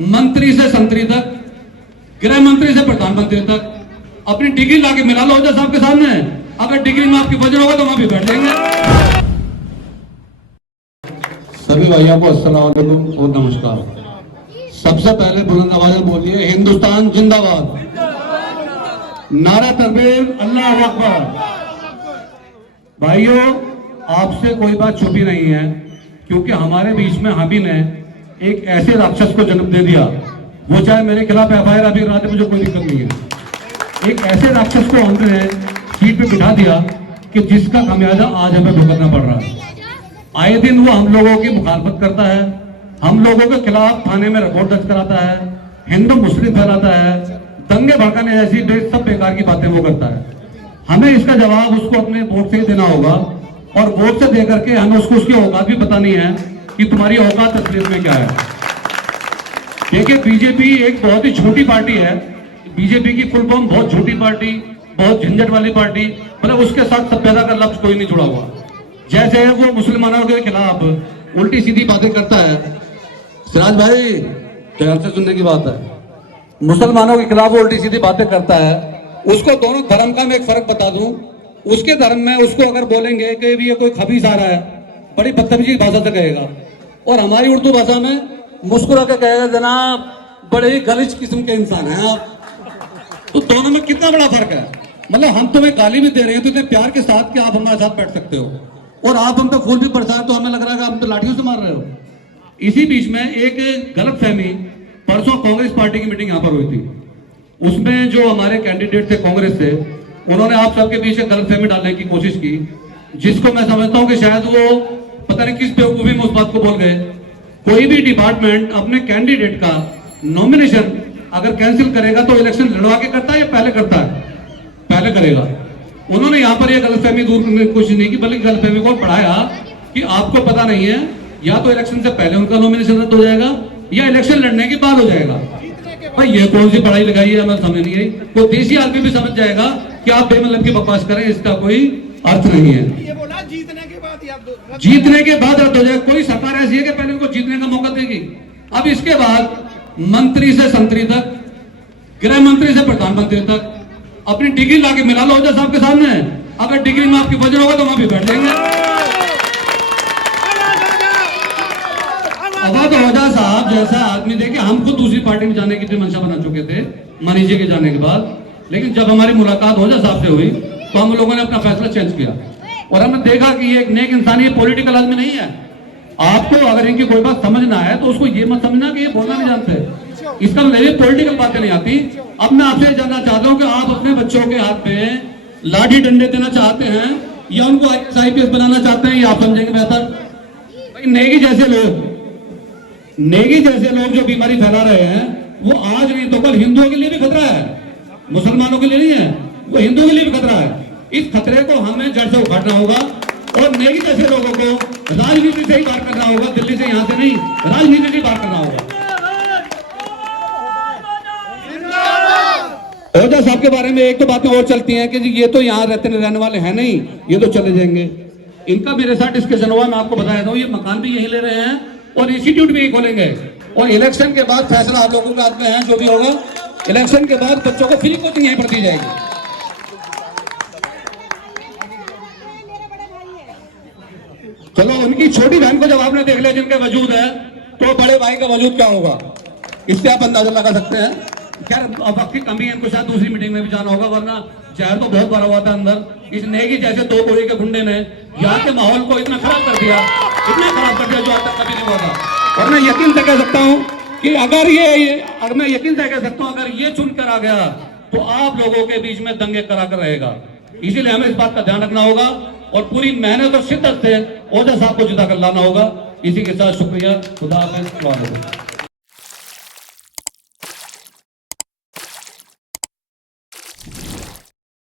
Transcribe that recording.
मंत्री से संतरी तक, गृह मंत्री से प्रधानमंत्री तक अपनी डिग्री लाके मिला लो ओझा साहब के सामने। अगर डिग्री में आपकी वजन होगा तो वहां भी बैठ जाएंगे। सभी भाइयों को अस्सलाम वालेकुम और नमस्कार। सबसे पहले बुलंद आवाज में बोलिए हिंदुस्तान जिंदाबाद, नारा तकबीर, अल्लाह अकबर। भाइयों, आपसे कोई बात छुपी नहीं है, क्योंकि हमारे बीच में हाबी ने एक ऐसे राक्षस को जन्म दे दिया, वो चाहे मेरे खिलाफ एफआईआर अभी रात मुझे कोई दिक्कत नहीं है। एक ऐसे राक्षस को हमने सीट पे बिठा दिया कि जिसका खामियाजा आज हमें भुगतना पड़ रहा है। आए दिन वो हम लोगों की मुखालफत करता है, हम लोगों के खिलाफ थाने में रिपोर्ट दर्ज कराता है, हिंदू मुस्लिम फैलाता है, दंगे भड़काने जैसी सब बेकार की बातें वो करता है। हमें इसका जवाब उसको अपने वोट से ही देना होगा, और वोट से दे करके हमें उसको उसकी औकात भी बतानी है कि तुम्हारी औकात असलियत में क्या है। देखिए, बीजेपी एक बहुत ही छोटी पार्टी है। बीजेपी की फुल फॉर्म बहुत छोटी पार्टी, बहुत झंझट वाली पार्टी, मतलब उसके साथ सभ्यता का लफ्ज कोई नहीं जुड़ा हुआ। जैसे वो मुसलमानों के खिलाफ उल्टी सीधी बातें करता है, सिराज भाई ध्यान से सुनने की बात है, मुसलमानों के खिलाफ वो उल्टी सीधी बातें करता है। उसको दोनों धर्म का मैं एक फर्क बता दूं, उसके धर्म में उसको अगर बोलेंगे कि ये कोई खबीस आ रहा है, बड़ी बदतमीजी की भाषा से कहेगा, और हमारी उर्दू भाषा में मुस्कुरा के कहेगा जनाब बड़े ही गलिच किस्म के इंसान हैं आप। तो दोनों में कितना बड़ा फर्क है। मतलब हम तुम्हें गाली भी दे रहे हैं तो इतने प्यार के साथ कि आप हमारे साथ बैठ सकते हो, और आप हम पे फूल भी बरसा तो हमें लग रहा है कि आप तो लाठियों से मार रहे हो। इसी बीच में एक गलतफहमी, परसों कांग्रेस पार्टी की मीटिंग यहाँ पर हुई थी, उसमें जो हमारे कैंडिडेट थे कांग्रेस से, उन्होंने आप सबके बीच एक गलतफहमी डालने की कोशिश की, जिसको मैं समझता हूं कि शायद वो पता नहीं किस बेवकूफी में उस बात को बोल गए। कोई भी डिपार्टमेंट अपने कैंडिडेट का नॉमिनेशन अगर कैंसिल करेगा तो इलेक्शन लड़वा के करता है या पहले करता है? पहले करेगा। उन्होंने यहाँ पर यह गलतफहमी दूर करने की कोशिश नहीं की, बल्कि गलतफहमी को बढ़ाया कि आपको पता नहीं है, या तो इलेक्शन से पहले उनका नॉमिनेशन रद्द हो जाएगा या इलेक्शन लड़ने के बाद हो जाएगा। भाई ये कौन सी पढ़ाई लगाई है, हमें समझ नहीं आई। तो देसी आदमी भी समझ जाएगा कि आप बेमतलब की बकवास करें, इसका कोई अर्थ नहीं है। ये बोला जीतने के बाद रद्द हो जाए। कोई सरकार ऐसी है कि पहले उनको जीतने का मौका देगी। अब इसके बाद मंत्री से संतरी तक, गृह मंत्री से प्रधानमंत्री तक अपनी डिग्री लाके मिला लो ओझा साहब के सामने। अगर डिग्री में आपकी वजन होगा तो वहां भी बैठ जाएंगे। अब तो ओझा साहब जैसा आदमी देखे, हम खुद दूसरी पार्टी में जाने की मंशा बना चुके थे मनीष जी के जाने के बाद, लेकिन जब हमारी मुलाकात ओझा साहब से हुई तो हम लोगों ने अपना फैसला चेंज किया, और हमने देखा कि ये एक नेक इंसान, ये पॉलिटिकल आदमी नहीं है। आपको अगर इनकी कोई बात समझना है तो उसको ये मत समझना कि ये बोलना नहीं जानते, इसका मतलब पॉलिटिकल बातें नहीं आती। अब मैं आपसे जानना चाहता हूं कि आप अपने बच्चों के हाथ में लाठी डंडे देना चाहते हैं या उनको IPS बनाना चाहते हैं, ये आप समझेंगे बेहतर। भाई नेगी जैसे लोग जो बीमारी फैला रहे हैं, वो आज नहीं तो कल हिंदुओं के लिए भी खतरा है, मुसलमानों के लिए नहीं है, वो हिंदुओं के लिए भी खतरा है। इस खतरे को हमें जड़ से उखाड़ना होगा, और नेगी जैसे लोगों को राजनीति से ही बाहर करना होगा, दिल्ली से, यहां से नहीं, राजनीति से बाहर करना होगा। ओझा साहब के बारे में एक तो बातें और चलती हैं कि ये तो यहाँ रहने वाले हैं नहीं, ये तो चले जाएंगे। इनका मेरे साथ डिस्कशन हुआ, मैं आपको बताया था, ये मकान भी यही ले रहे हैं और इंस्टीट्यूट भी यही खोलेंगे, और इलेक्शन के बाद फैसला आप लोगों के हाथ में है, जो भी होगा इलेक्शन के बाद बच्चों को फ्री कोचिंग यहीं पर दी जाएगी। चलो, उनकी छोटी बहन को जब आपने देख लिया जिनके वजूद है, तो बड़े भाई का वजूद क्या होगा, इससे आप अंदाजा लगा सकते हैं। खैर, अब वक्त की कमी है, इनको शायद दूसरी मीटिंग में भी जाना होगा, वरना जहर तो बहुत भरा हुआ था अंदर। इस नेगी जैसे दो कोड़ी के गुंडे ने यहाँ के माहौल को इतना खराब कर दिया जो आज तक कभी नहीं हुआ था। और मैं यकीन से कह सकता हूँ कि अगर ये चुन कर आ गया तो आप लोगों के बीच में दंगे करा कर रहेगा। इसीलिए हमें इस बात का ध्यान रखना होगा और पूरी मेहनत और शिद्दत से ओझा साहब को जिता कर लाना होगा। इसी के साथ शुक्रिया, खुदा हाफिज़।